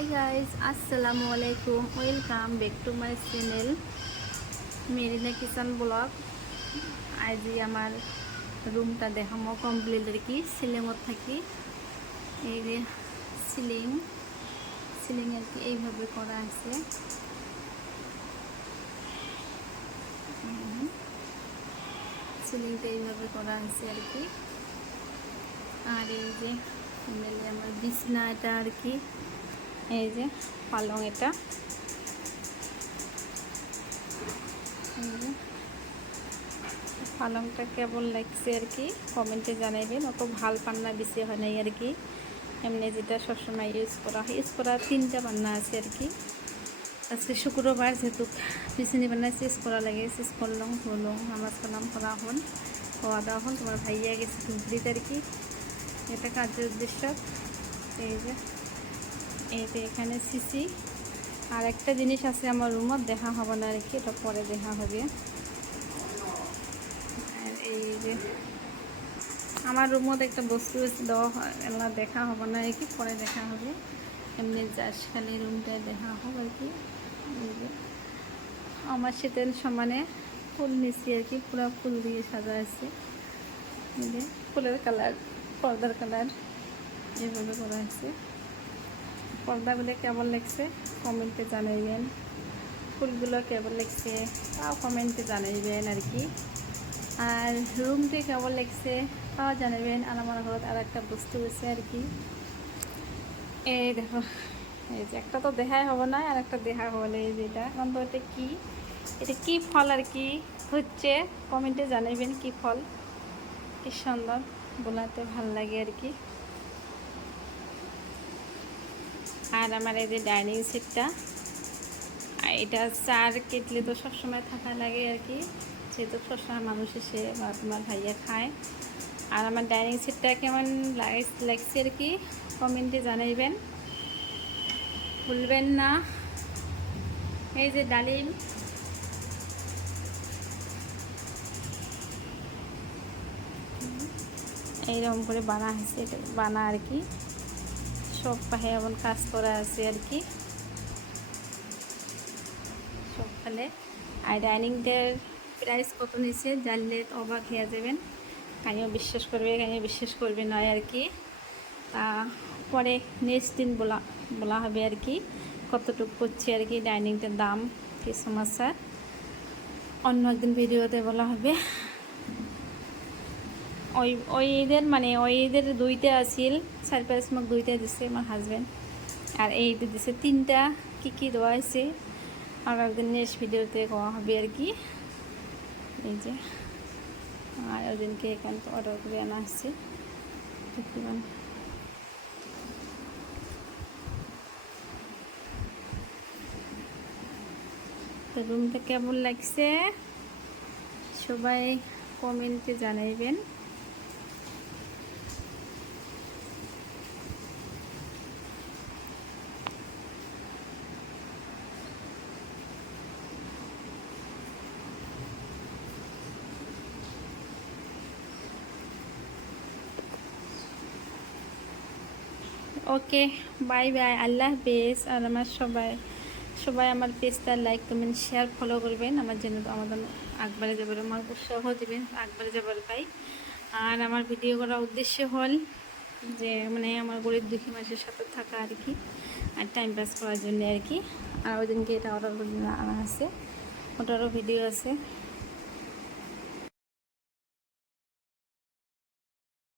Hi guys, আসসালামু আলাইকুম। Welcome back to my channel Marina kitchen blog. আজি আমার রুমটা দেখামো কমপ্লিট আর কি। সিলিংত থাকি এই যে সিলিং আর কি এইভাবে করা আছে। সিলিংটা এইভাবে করা আছে আর কি। আর এই যে আমার বিছনা এটা আর কি, এই যে পালং, এটা পালংটা কেমন লাগছে আর কি কমেন্টে জানাইবেন। অত ভাল পান্না বেশি হয় নাই আর কি, এমনি যেটা সবসময় ইউজ করা 3টা পান্না আছে আর কি। আজকে শুক্রবার যেহেতু বিছনি পান্না চেঞ্জ করা লাগে, চেঞ্জ করলাম, হলো নামাজ কালাম করা হল, খাওয়া দাওয়া হল। তোমার ভাইয়া গেছে ধুবড়িতে আর কি, এটা কাজের উদ্দেশ্য। এই যে এখানে সিসি। আর একটা জিনিস আছে আমার রুমত, দেখা হবে না আর কি, এটা পরে দেখা হবে। আর এই যে আমার রুমত একটা বস্তু দেওয়া হয়, এলা দেখা হবে না আর কি, পরে দেখা হবে। এমনি জাস্ট খালি রুমটায় দেখা হোক আর কি। এই যে আমার শীতের সমানে ফুল নিচ্ছি আর কি, পুরো ফুল দিয়ে সাজা আছে। এই যে ফুলের কালার, পর্দার কালার এইভাবে করা আছে। পর্দাগুলো কেমন লাগছে কমেন্টে জানাইবেন, ফুলগুলো কেমন লাগছে তাও কমেন্টে জানাইবেন আর কি। আর রুমটি কেমন লাগছে তাও জানাবেন। আর আমার ঘরত আর একটা বস্তু আছে আর কি, এই দেখো। এই যে একটা তো দেখাই হবে না, আর একটা দেখা হলে এই যে এটা এখন তো এটা কি ফল আর কি হচ্ছে কমেন্টে জানাবেন। কি ফল, কি সুন্দর, বোলাতে ভাল লাগে আর কি। আর আমার এই যে ডাইনিং সেটটা, এটা চার কেটলে তো সবসময় থাকা লাগে আর কি, যেহেতু সবসময় মানুষ এসে বা তোমার ভাইয়া খায়। আর আমার ডাইনিং সেটটা কেমন লাগছে আর কি কমেন্টে জানাইবেন, ভুলবেন না। এই যে ডালিম, এইরকম করে বানা হয়েছে, এটা বানা আর কি। সব পাহে এমন কাজ করা আছে আর কি সবখানে। আর ডাইনিংটার প্রাইস কত নিচ্ছে জানলে অবাক হয়ে যাবেন। কানিও বিশ্বাস করবে নয় আর কি। তা পরে নেক্সট দিন বলা হবে আর কি কতটুকু করছে আর কি ডাইনিংটার দাম, কি সমস্যা অন্য একদিন ভিডিওতে বলা হবে। ওই ঈদের ওই ঈদের 2টা আছিল, সারপ্রাইজ মোক 2টা দিছে আমার হাজব্যান্ড। আর এই ঈদে দিছে 3টা। কি দেওয়া হয়েছে আর একদিন নেক্সট ভিডিওতে কোয়া হবে আর কি। এই যে আর ওদিনকে এখান তো অর্ডার করে আনা আসছে, দেখতে পান। তো রুমটা কেমন লাগছে সবাই কমেন্টে জানাইবেন। ওকে, বাই বাই, আল্লাহ হাফেজ। আর আমার সবাই আমার পেজটা লাইক কমেন্ট শেয়ার ফলো করবেন, আমার জন্য আমাদের আগবাড়ে যাবার, আমার উৎসাহ দিবেন আগবাড়ে যাবার পাই। আর আমার ভিডিও করার উদ্দেশ্য হল যে আমার গরিব দুঃখী মানুষের সাথে থাকা আর কি, আর টাইম পাস করার জন্য আর কি। আর ওই দিনকে এটা অর্ডার করে আনা আছে, ওটারও ভিডিও আছে।